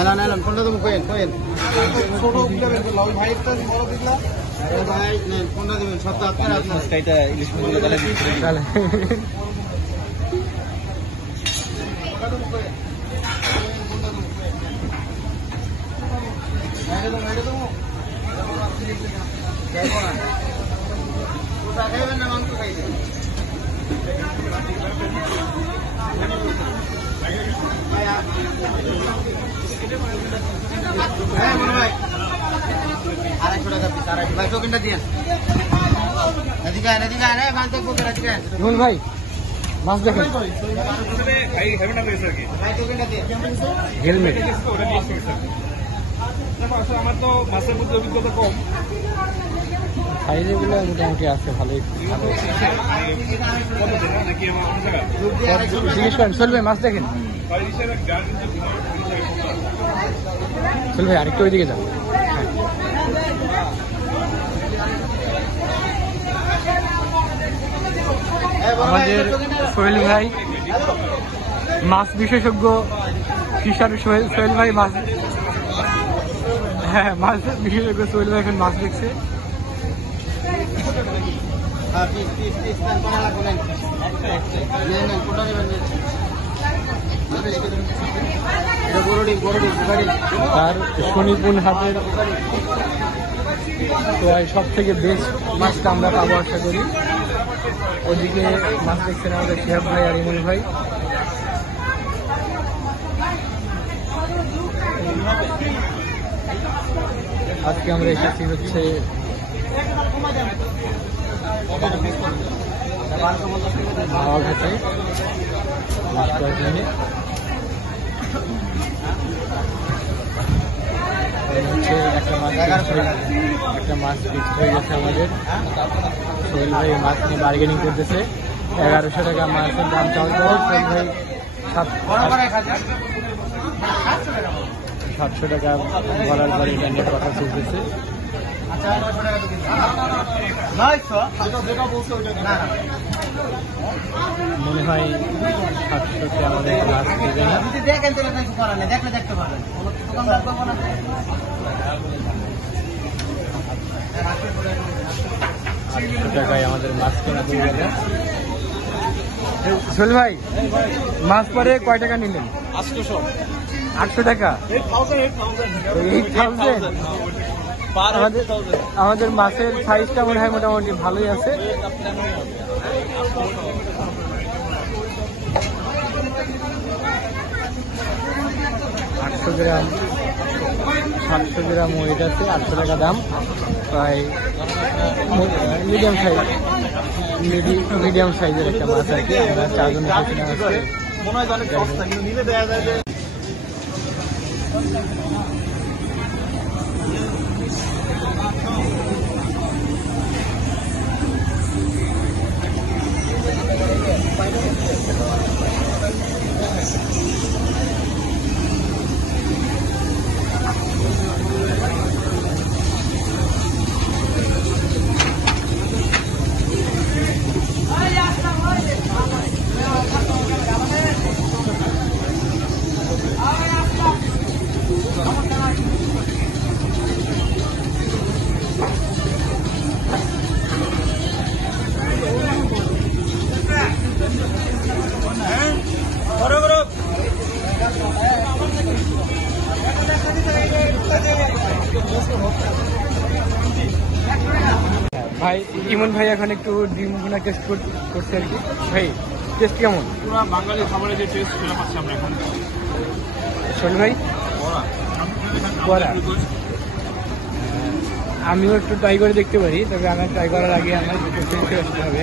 এলান কোনটা তুমি কোয়েন ছোট ভাই একটা বড় দিলা ভাই কোনটা দিবেন সব তো আপনার এটা ইলিশ মাছ তাহলে ভাই মাছ দেখেন হেলমেট আমার তো মাছের মধ্যে অভিজ্ঞতা কম সাইজেগুলো মোটামুটি আছে ভালোই জিজ্ঞেস করেন সোহেল ভাই মাছ দেখেন সোহেল ভাই আরেকটু ওইদিকে যান আমাদের সোহেল ভাই মাছ বিশেষজ্ঞ ফিশার সোহেল ভাই মাছ হ্যাঁ মাছ বিশেষজ্ঞ সোহেল ভাই এখন মাছ দেখছে তার শনিপুন হাটের সব থেকে বেস্ট মাছটা আমরা পাবো আশা করি ওদিকে মাছ দেখছেন আমাদের শিহাব ভাই আর ইমন ভাই আজকে আমরা এসেছি হচ্ছে ঘাটে একটা মাছ ফিক্স হয়ে গেছে আমাদের সোহেল ভাই মাছ নিয়ে বার্গেনিং করতেছে 1100 টাকা মাছের দাম চাওয়ার পর সোহেল ভাই 700 টাকা বলার পরে এটা নিয়ে কথা চলতেছে মনে হয় 700 আমাদের মাছ দেবে না 800 টাকায় আমাদের মাছ কেনা হয়ে গেল সোহেল ভাই মাছ পরে কয় টাকা নিলেন 800 টাকা 8000 আমাদের মাছের সাইজটা মনে হয় মোটামুটি ভালোই আছে 800 গ্রাম 700 গ্রাম ওয়েট আছে 800 টাকা দাম প্রায় মিডিয়াম সাইজের একটা মাছ আর কি আমরা 4 জনের মনে হয় অনেক সস্তা কিন্তু নিলে দেওয়া যায় ভাই ইমন ভাই এখন একটু ডিম ভুনা টেস্ট করছে আর কি ভাই টেস্ট কেমন পুরো বাঙালি খাবারের যে টেস্ট সেটা পাচ্ছি আমরা এখন সোহেল ভাই আমিও একটু ট্রাই করে দেখতে পারি তবে আমার ট্রাই করার আগে আমার আসতে হবে